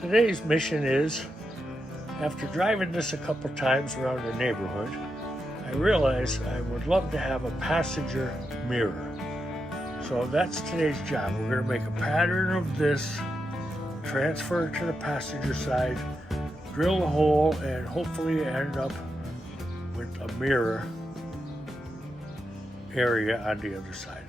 Today's mission is, after driving this a couple times around the neighborhood, I realized I would love to have a passenger mirror. So that's today's job. We're going to make a pattern of this, transfer it to the passenger side, drill a hole, and hopefully end up with a mirror area on the other side.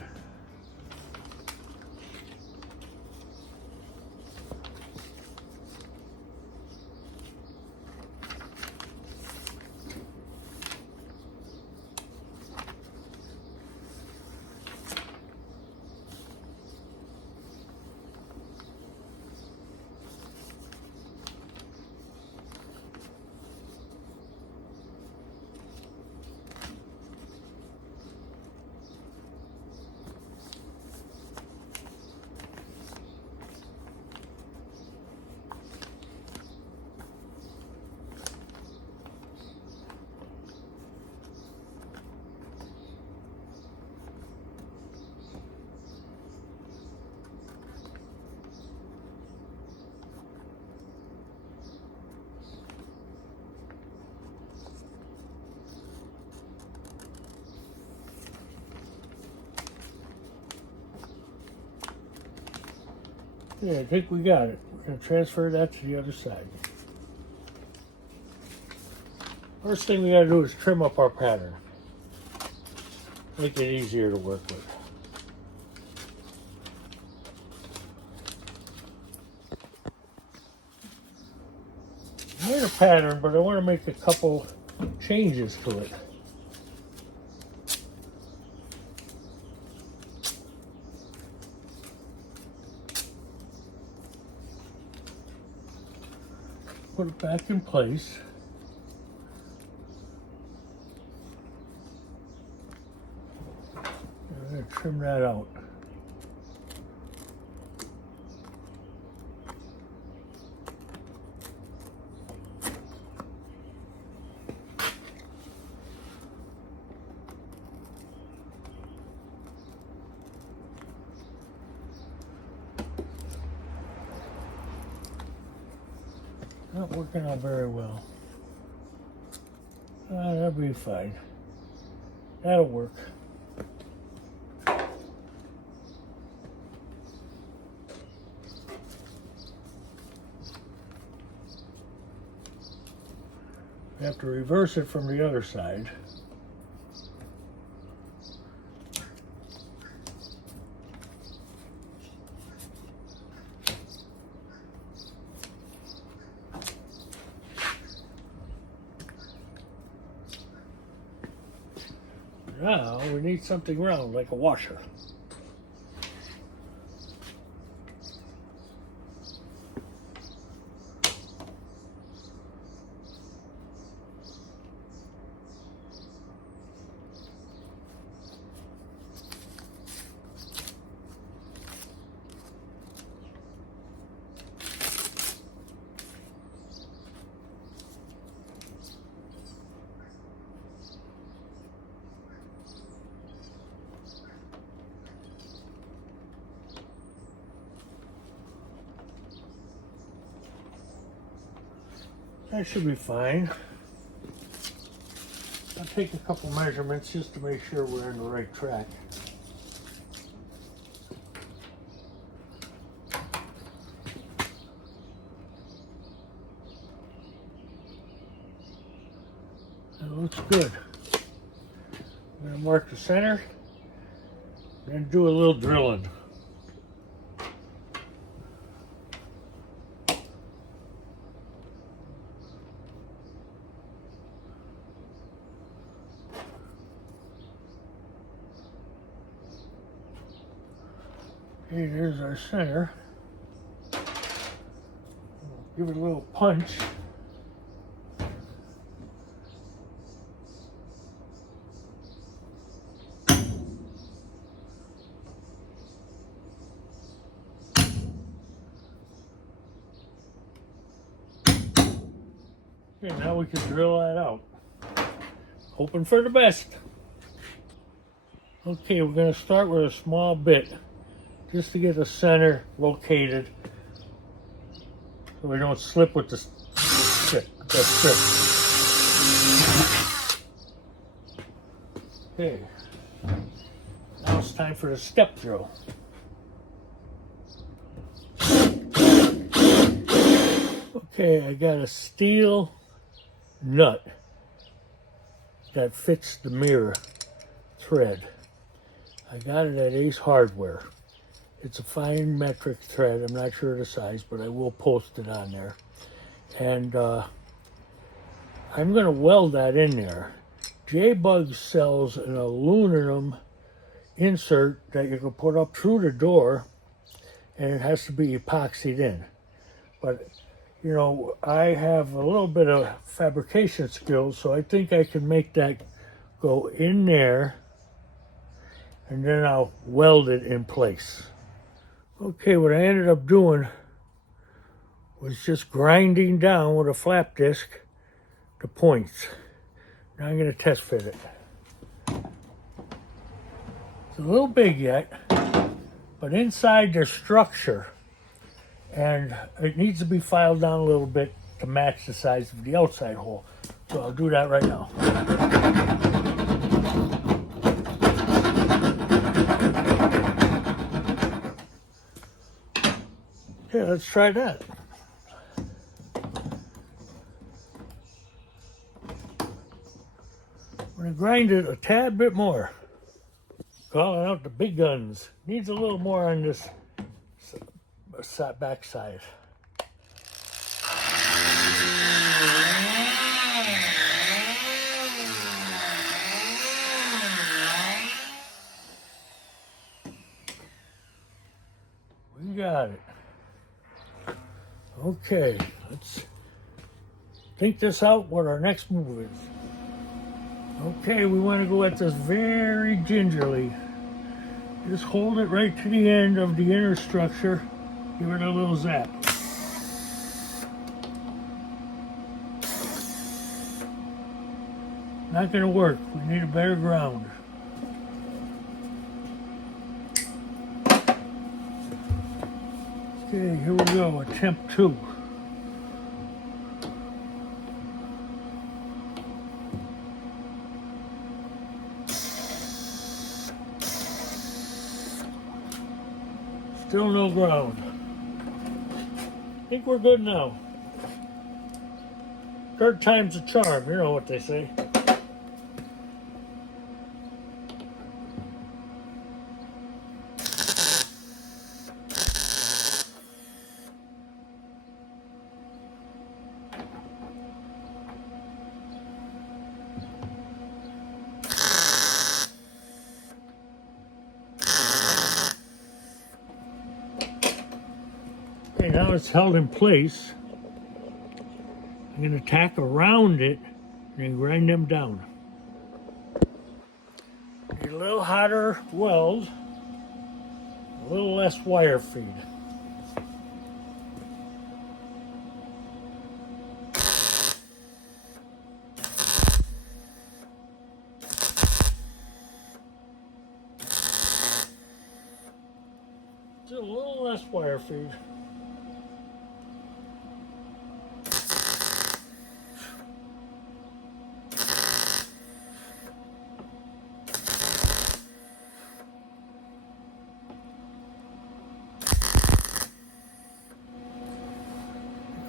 Yeah, I think we got it. We're going to transfer that to the other side. First thing we got to do is trim up our pattern. Make it easier to work with. I made a pattern, but I want to make a couple changes to it. Put it back in place. I'm going to trim that out. Not working out very well. That'll be fine. That'll work. We have to reverse it from the other side. Now we need something round, like a washer. That should be fine. I'll take a couple measurements just to make sure we're on the right track. That looks good. I'm going to mark the center, then do a little drilling. Okay, there's our center. Give it a little punch. Okay, now we can drill that out. Hoping for the best. Okay, we're going to start with a small bit just to get the center located. so we don't slip with the strip. Okay, now it's time for the step drill. Okay, I got a steel nut that fits the mirror thread. I got it at Ace Hardware. It's a fine metric thread. I'm not sure of the size, but I will post it on there. And I'm going to weld that in there. J-Bug sells an aluminum insert that you can put up through the door, and it has to be epoxied in. But, you know, I have a little bit of fabrication skills, so I think I can make that go in there, and then I'll weld it in place. Okay, what I ended up doing was just grinding down with a flap disc the points. Now I'm going to test fit it. It's a little big yet, but inside there's structure, and it needs to be filed down a little bit to match the size of the outside hole. So I'll do that right now. Okay, let's try that. I'm going to grind it a tad bit more. Calling out the big guns. Needs a little more on this back side. We got it. Okay, let's think this out what our next move is. Okay, we want to go at this very gingerly. Just hold it right to the end of the inner structure. Give it a little zap. Not going to work. We need a better ground. Okay, here we go. Attempt 2. Still no ground. I think we're good now. Third time's a charm, you know what they say. Okay, now it's held in place. I'm going to tack around it and grind them down. Need a little hotter weld, a little less wire feed. Just a little less wire feed.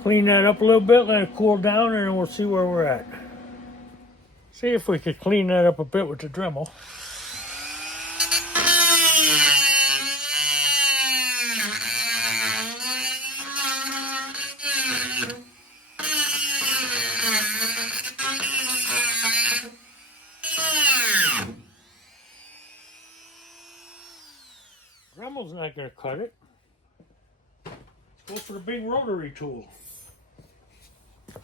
Clean that up a little bit, let it cool down, and then we'll see where we're at. See if we could clean that up a bit with the Dremel. Dremel's not going to cut it. Go for the big rotary tool.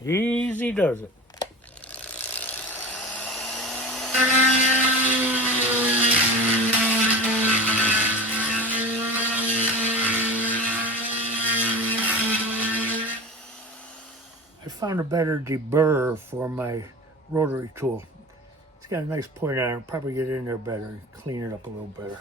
Easy does it. I found a better deburr for my rotary tool. It's got a nice point on it. Probably get in there better and clean it up a little better.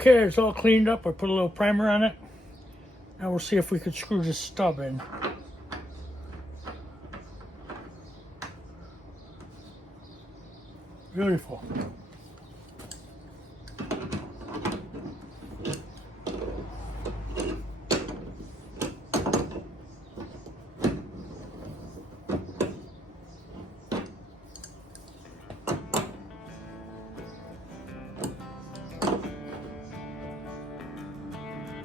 Okay, it's all cleaned up. I put a little primer on it. Now we'll see if we could screw this stub in. Beautiful.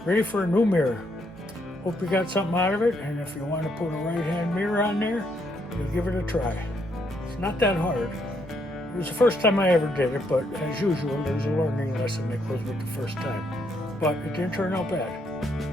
Ready for a new mirror. Hope you got something out of it, and if you want to put a right-hand mirror on there, you'll give it a try. It's not that hard. It was the first time I ever did it, but as usual, there's a learning lesson that goes with the first time. But it didn't turn out bad.